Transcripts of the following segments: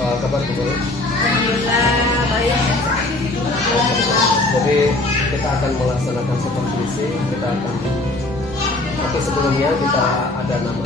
Apa kabar Bu Guru? Alhamdulillah baik. Jadi kita akan melaksanakan supervisi. Tapi sebelumnya kita ada nama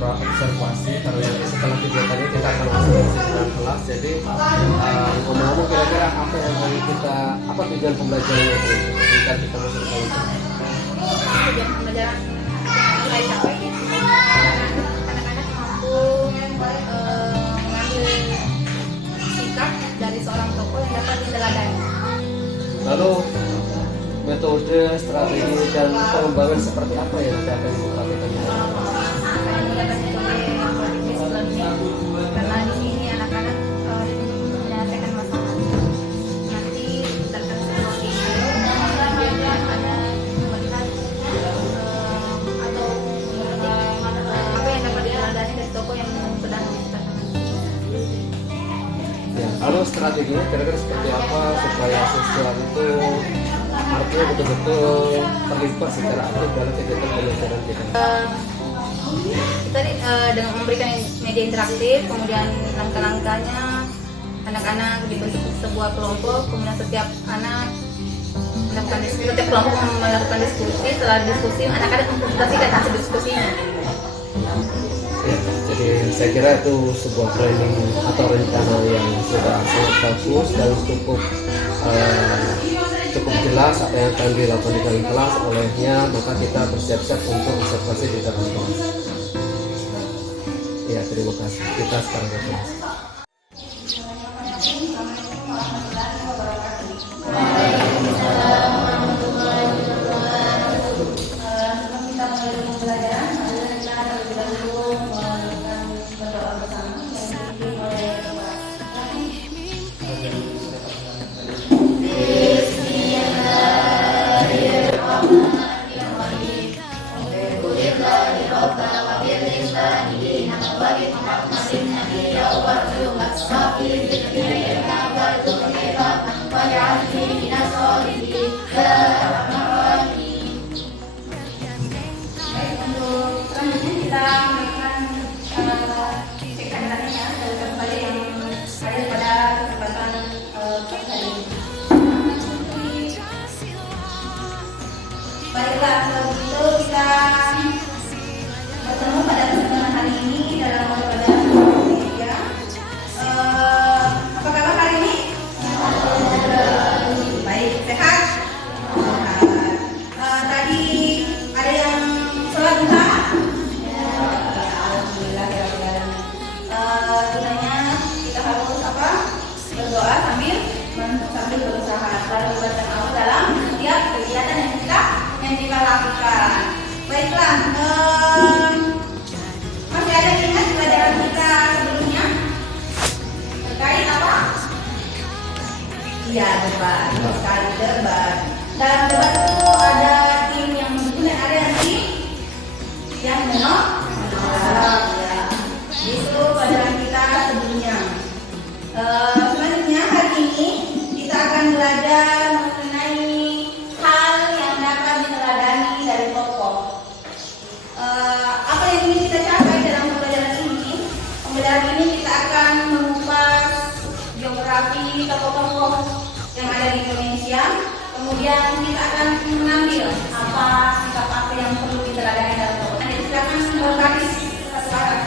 observasi karena setelah kegiatan ini kita akan langsung ke kelas. Jadi ngomong-ngomong kira-kira apa yang apa tujuan pembelajarannya itu? Kita masuk ke kelas. Tujuan pembelajaran mulai sampai anak-anak mampu mengambil sikap dari seorang tokoh yang dapat diteladani. Lalu metode, strategi dan pengembangan seperti apa yang kita akan lakukan? Akan menggunakan metode positif learning karena di sini anak-anak dituntut menyelesaikan masalah. Nanti berdasarkan sebuah video, kemudian ada melihat atau apa yang dapat diteladani dari tokoh yang sedang diceritakan. Ya, lalu strateginya kira-kira seperti apa supaya siswa itu artinya betul-betul terlibat secara aktif dalam kegiatan pembelajaran kita? Kita dengan memberikan media interaktif, kemudian langkah-langkahnya anak-anak dibentuk sebuah kelompok, kemudian setiap kelompok melakukan diskusi. Setelah diskusi anak-anak mempresentasikan hasil diskusinya. Ya, jadi saya kira itu sebuah planning atau rencana yang sudah sangat bagus dan cukup jelas apa yang akan dilakukan di dalam kelas. Olehnya maka kita bersiap-siap untuk observasi di dalam kelas. Ya, terima kasih. Kita sekarang ke kelas. Baiklah, kalau begitu kita bertemu pada kesempatan hari ini dalam pembelajaran media. Apa kabar hari ini? Baik, sehat? Tadi ada yang sholat duha? Alhamdulillah ya Rabbil. Gunanya kita harus berdoa sambil berusaha selalu melibatkan Allah dalam setiap kegiatan yang kita lakukan. Baiklah, masih ada yang ingat pelajaran kita sebelumnya terkait apa? Iya, debat. Sekali debat. Dalam debat itu ada tim yang mendukung dan ada yang menolak. Ya. Itu pelajaran kita sebelumnya. Selanjutnya hari ini kita akan belajar mengenai hal yang dapat diteladani dari tokoh. Apa yang ingin kita capai dalam pembelajaran ini? Pembelajaran ini kita akan mengupas biografi tokoh-tokoh yang ada di Indonesia. Kemudian kita akan mengambil apa sikap apa yang perlu diteladani dalam tokoh. Nanti silakan berbaris satu arah.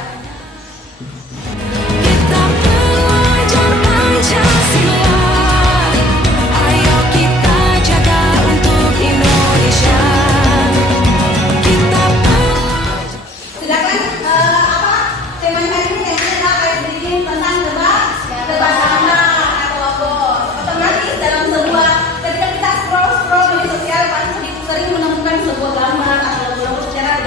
Sebuah gambar atau logo secara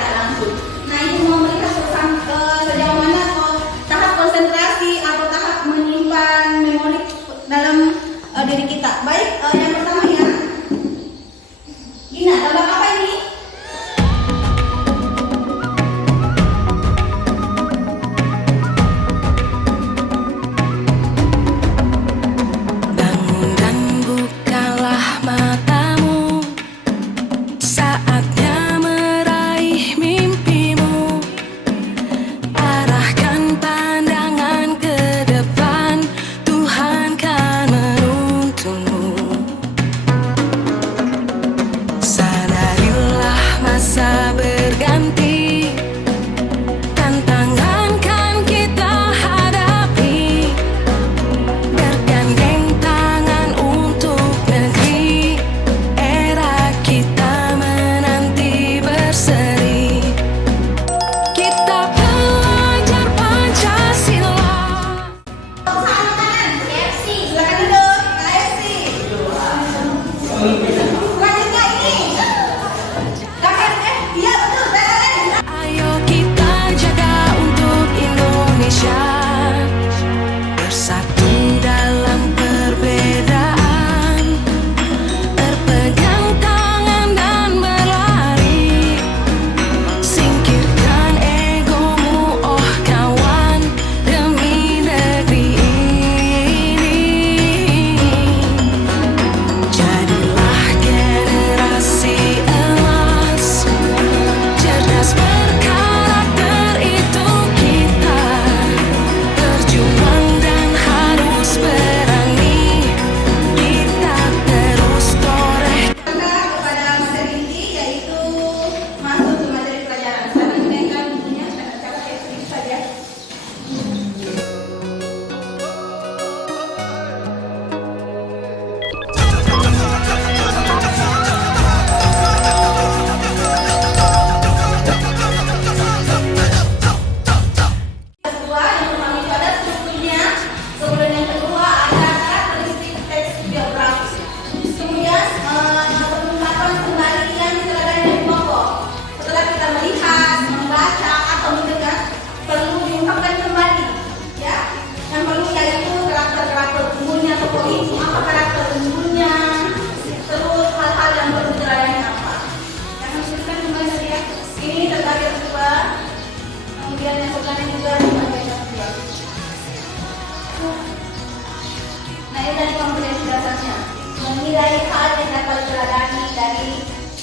menilai hal yang dapat diteladani dari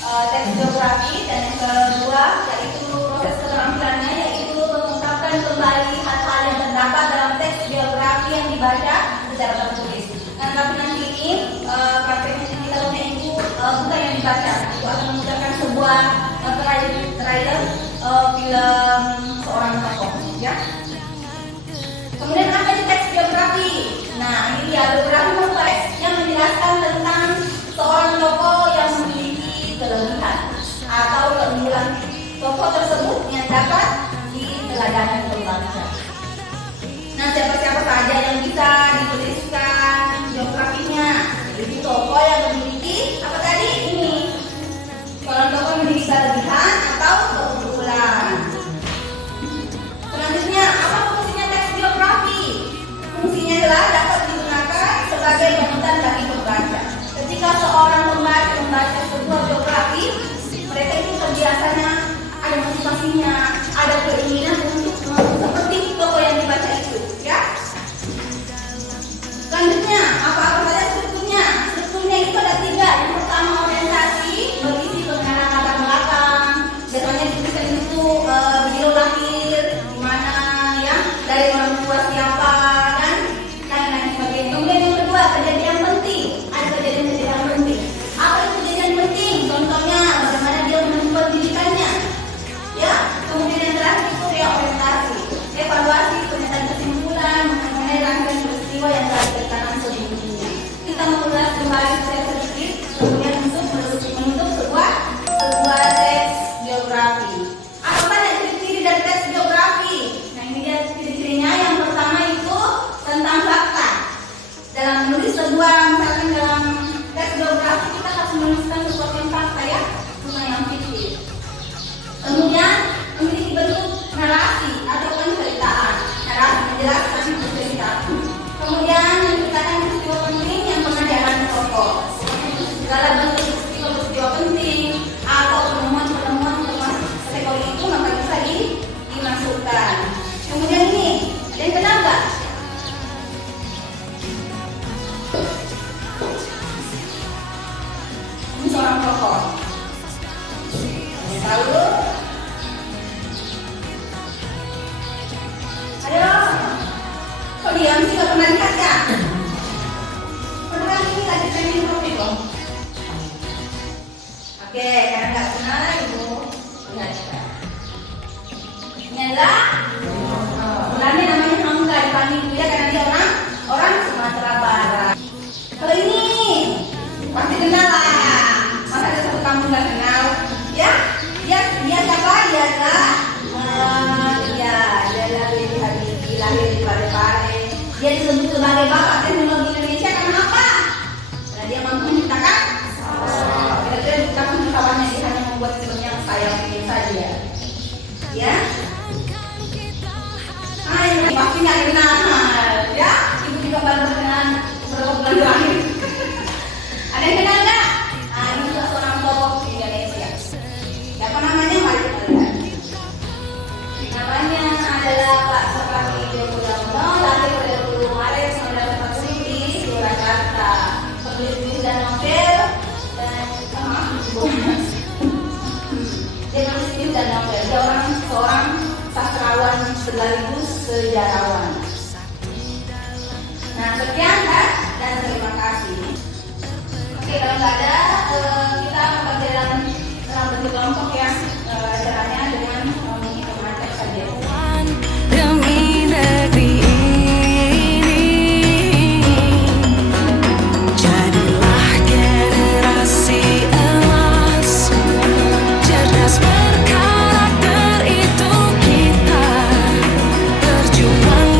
teks geografi, dan yang kedua yaitu proses keterampilannya, yaitu mengungkapkan kembali hal-hal yang terdapat dalam teks geografi yang dibaca secara tertulis. Nah, tapi nanti ini prakteknya kita itu bukan yang dibaca, itu akan menggunakan sebuah trailer film seorang tokoh, ya. Kemudian apa itu teks biografi? Nah, ini dia beberapa teks yang menjelaskan tentang seorang tokoh yang memiliki kelebihan atau keunggulan tokoh tersebut yang dapat diteladani pembaca. Nah, siapa-siapa saja yang bisa dituliskan biografinya, itu tokoh yang memiliki apa tadi ini? Seorang tokoh memiliki kelebihan atau keunggulan. Selanjutnya, apa fungsinya teks biografi? Fungsinya adalah dapat digunakan sebagai panutan bagi pembaca. Ketika seorang pembaca membaca sebuah biografi, mereka itu biasanya ada motivasinya, ada keinginan untuk seperti tokoh yang dibaca itu, ya. Selanjutnya, apa saja strukturnya? Strukturnya itu ada 3. Yang pertama orientasi, berisi pengenalan latar belakang. Biasanya dituliskan itu beliau lahir di mana, ya, dari orang tua siapa, dan lain-lain sebagainya. Kemudian yang kedua, kejadian penting. Ada kejadian-kejadian penting. Apa itu kejadian penting? Contohnya bagaimana dia menempuh pendidikannya, ya. Kemudian yang terakhir itu reorientasi, evaluasi, pernyataan kesimpulan mengenai rangkaian peristiwa yang telah diteritakan sebelumnya. Kita mengulas kembali sedikit, kemudian untuk menutup sebuah teks biografi. Apa saja ciri-ciri dari teks biografi? Nah, ini dia ciri-cirinya. Yang pertama itu tentang fakta. Dalam menulis sebuah, misalkan dalam teks biografi kita harus menuliskan sesuatu yang fakta, ya, bukan yang fiktif. Kemudian memiliki bentuk narasi atau penceritaan. Narasi menjelaskan cerita. Kemudian menceritakan peristiwa penting yang pernah dialami tokoh. Segala bentuk peristiwa penting atau penemuan-penemuan termasuk kategori itu maka bisa dimasukkan. Kemudian ini, ada yang kenal nggak? Ini seorang tokoh. Tahu? Ayo, kok diam sih, gak pernah lihat ya? Pernah ini lagi training topik loh. Oke, karena gak kenal ibu, lihat ya. Ini adalah bulannya namanya Hamka, dipanggil dia karena dia orang Sumatera Barat. Kalau ini pasti kenal lah, masa ada satu kampung gak kenal, ya? Dia siapa? Dia adalah lahir di Parepare. Dia disebut sebagai bapak teknologi Indonesia karena apa? Karena dia mampu menciptakan kira-kira menciptakan pesawatnya, dia hanya membuat yang sayap saja, ya. Ini pasti nggak kenal, ya. Ibu juga baru berkenalan beberapa bulan terakhir. Ada yang kenal nggak? Nah, ini juga seorang tokoh di Indonesia. Siapa namanya? Mari kita lihat. Namanya adalah Pak Soekarno Widodo, lahir pada 20 Maret 1940 di Surakarta. Penulis dan novel dan dia penulis dan novel. Dia seorang sastrawan sekaligus sejarawan. Nah, sekian dan terima kasih. Oke, kalau nggak ada, kita bekerja dalam bentuk kelompok ya. Caranya dengan menghitung saja. Demi negeri ini, jadilah generasi emas, cerdas berkarakter itu kita, berjuang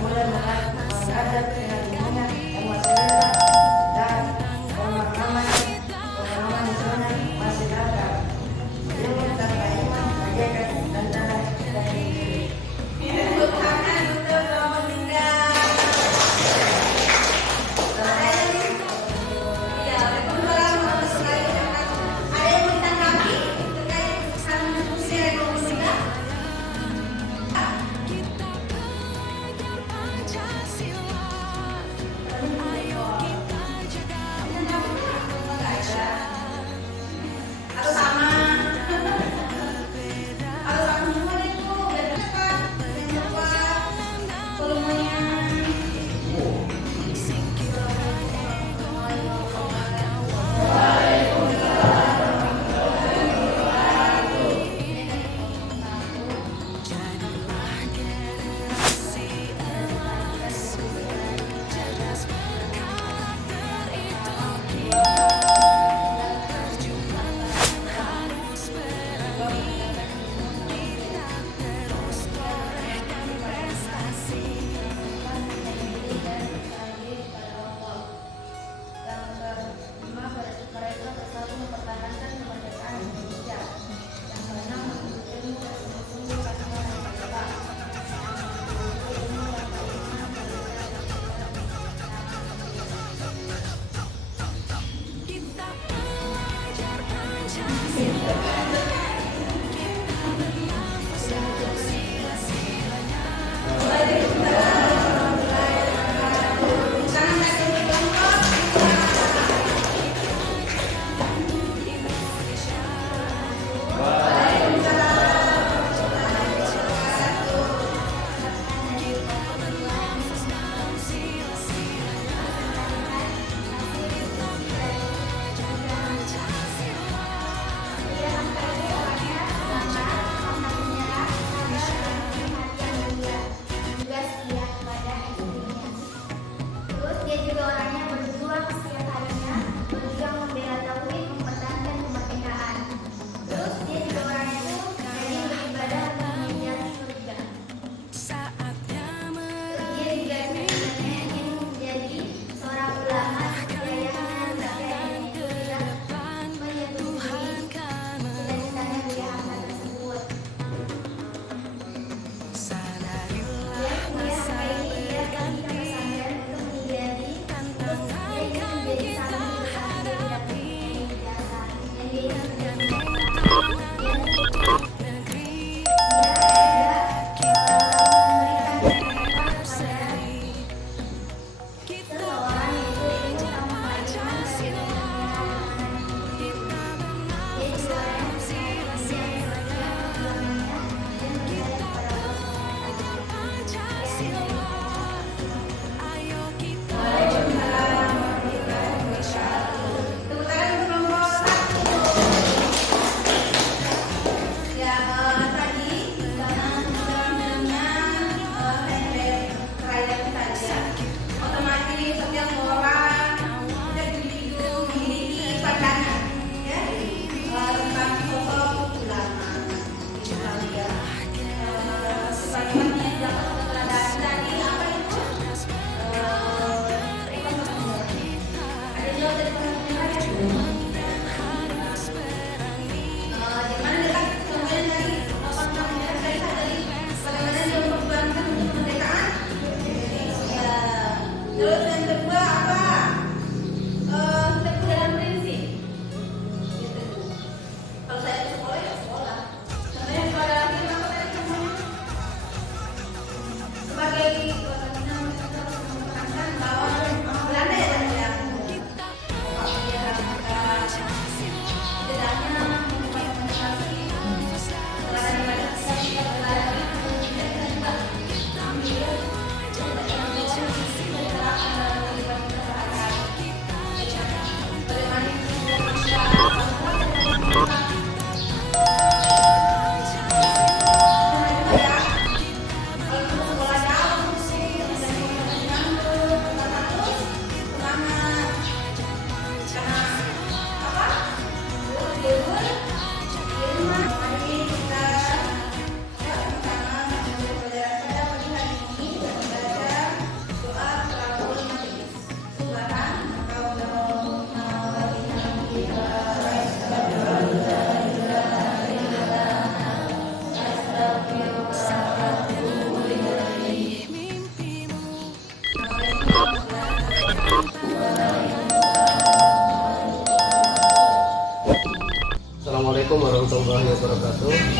mulai menghadap dengan hubungan yang masih rendah dan pemahaman nasional masih ada. Ilmu tanpa iman bagaikan dan darah dari diri.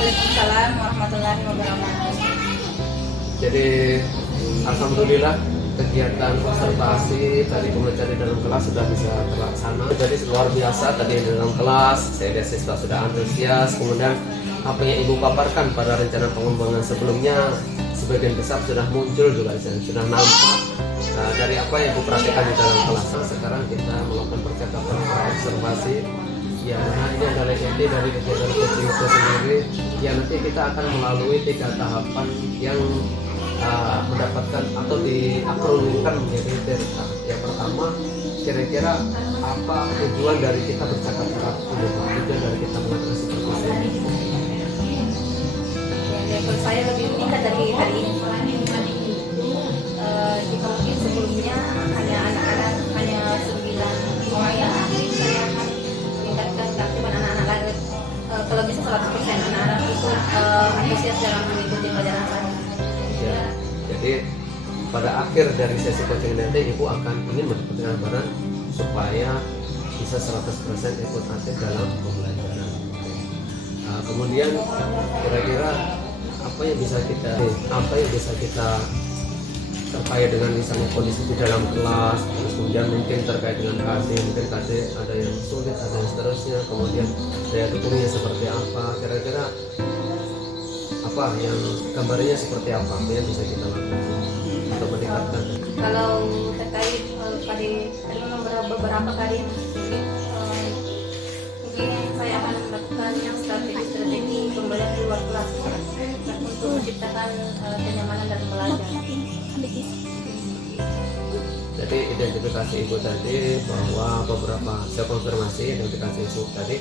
Waalaikumsalam warahmatullahi wabarakatuh. Jadi alhamdulillah kegiatan observasi tadi pembelajaran di dalam kelas sudah bisa terlaksana. Jadi luar biasa tadi di dalam kelas, saya lihat siswa sudah antusias. Kemudian apa yang Ibu paparkan pada rencana pengembangan sebelumnya sebagian besar sudah muncul juga, sudah nampak dari apa yang Ibu perhatikan di dalam kelas. Sekarang kita melakukan percakapan observasi. Ya, nah ini adalah inti dari kegiatan coaching itu sendiri. Ya, nanti kita akan melalui 3 tahapan yang mendapatkan atau diakronikan menjadi DERTA. Yang pertama, kira-kira apa tujuan dari kita bercakap-cakap ini? Tujuan dari kita mengatakan seperti ini. Level saya lebih meningkat dari hari ini. Jika mungkin sebelumnya hanya anak-anak hanya 9 orang yang aktif, saya akan meningkatkan keaktifan anak-anak lain. Kalau bisa 100% anak-anak itu antusias dalam mengikuti pelajaran saya. Ya, jadi pada akhir dari sesi coaching nanti Ibu akan ingin mendapatkan gambaran supaya bisa 100% ikut aktif dalam pembelajaran. Kemudian kira-kira apa yang bisa kita terkait dengan misalnya kondisi di dalam kelas, kemudian mungkin terkait dengan mungkin ada yang sulit, ada yang seterusnya, kemudian daya dukungnya seperti apa, kira-kira apa yang gambarnya seperti apa yang bisa kita lakukan untuk meningkatkan. Kalau terkait tadi memang beberapa kali mungkin saya akan melakukan yang strategi pembelajaran di luar kelas untuk menciptakan kenyamanan dalam belajar. Jadi identifikasi Ibu tadi bahwa beberapa, saya konfirmasi identifikasi Ibu tadi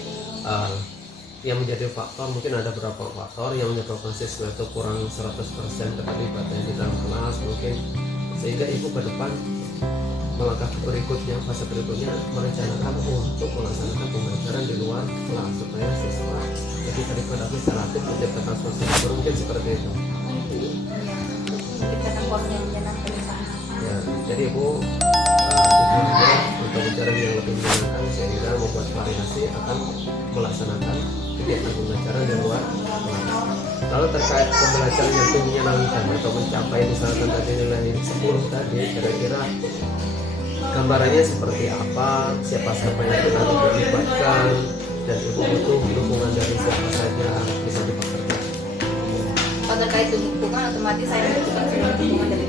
yang menjadi faktor, mungkin ada beberapa faktor yang menyebabkan siswa itu kurang 100% keterlibatan di dalam kelas mungkin, sehingga Ibu ke depan melangkah berikutnya, fase berikutnya merencanakan untuk melaksanakan pembelajaran di luar kelas supaya siswa jadi terlibat secara aktif menciptakan suasana mungkin seperti itu. Menciptakan pola yang menyenangkan. Ya, jadi Ibu tujuannya untuk pembelajaran yang lebih menyenangkan sehingga membuat variasi akan melaksanakan kegiatan pembelajaran di luar kelas. Lalu terkait pembelajaran yang menyenangkan atau mencapai misalkan tadi nilai 10 tadi, kira-kira gambarannya seperti apa, siapa-siapa yang kita dilibatkan, dan Ibu butuh dukungan dari siapa saja bisa dipekerjakan. Kalau terkait dukungan, otomatis saya membutuhkan semua dukungan dari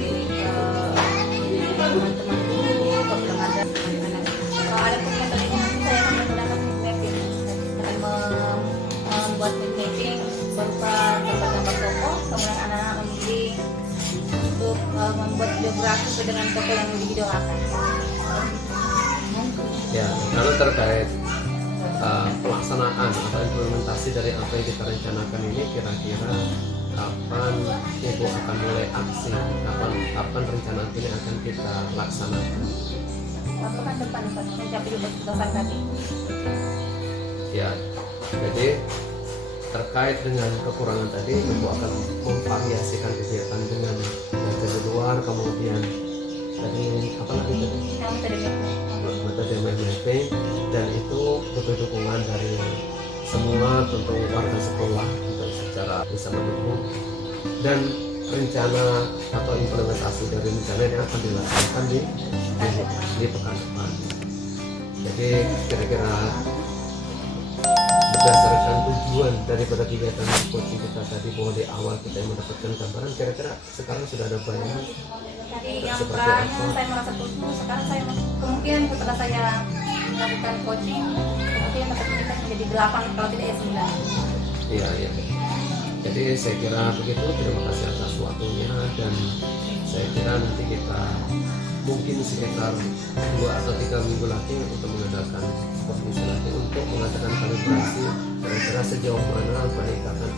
teman-teman guru, pengajar, anak-anak. Kalau ada komentarnya, nanti saya akan menggunakan mapping, akan membuat mapping berupa gambar-gambar tokoh, kemudian anak-anak memilih untuk membuat biografi sesuai dengan tokoh yang diidolakan. Ya, lalu terkait pelaksanaan atau implementasi dari apa yang kita rencanakan ini, kira-kira kapan Ibu akan mulai aksi, kapan rencana ini akan kita laksanakan? Pekan depan mencapai 12 tadi. Ya, jadi terkait dengan kekurangan tadi, Ibu akan memvariasikan kegiatan dengan belajar di luar, kemudian tadi apa lagi tadi? Yang tadi Metode mapping, dan itu butuh dukungan dari semua, tentu warga sekolah juga secara bisa mendukung, dan rencana atau implementasi dari rencana ini akan dilaksanakan di pekan depan. Jadi kira-kira berdasarkan tujuan daripada kegiatan coaching kita tadi, bahwa di awal kita mendapatkan gambaran, kira-kira sekarang sudah ada bayangan tadi yang peranya saya merasa pusing. Sekarang saya kemungkinan setelah saya melakukan coaching kemungkinan dapat meningkat menjadi 8 kalau tidak 9. Iya. Jadi saya kira begitu. Terima kasih atas waktunya, dan saya kira nanti kita mungkin sekitar 2 atau 3 minggu lagi untuk mengadakan seperti lagi untuk mengadakan kalibrasi kira-kira sejauh mana peningkatan